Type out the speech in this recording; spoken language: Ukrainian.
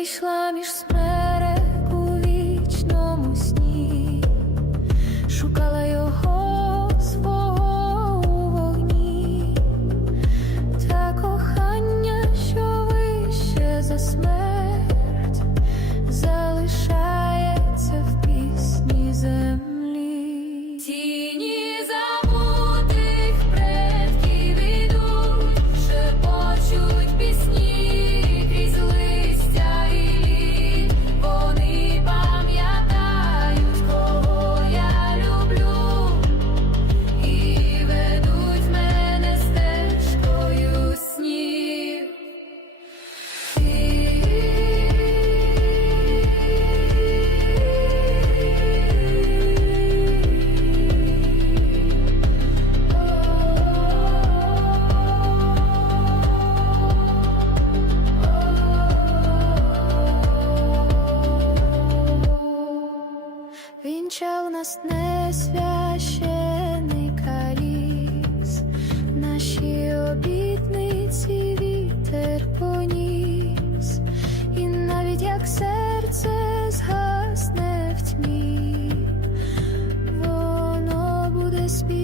йшла між смерек у вічному сні, шукала його свого у вогні, та кохання, що вище за смерть, Вінчав не священий каліс, наші обітниці вітер поніс, і навіть як серце згасне в тьмі, воно буде співати.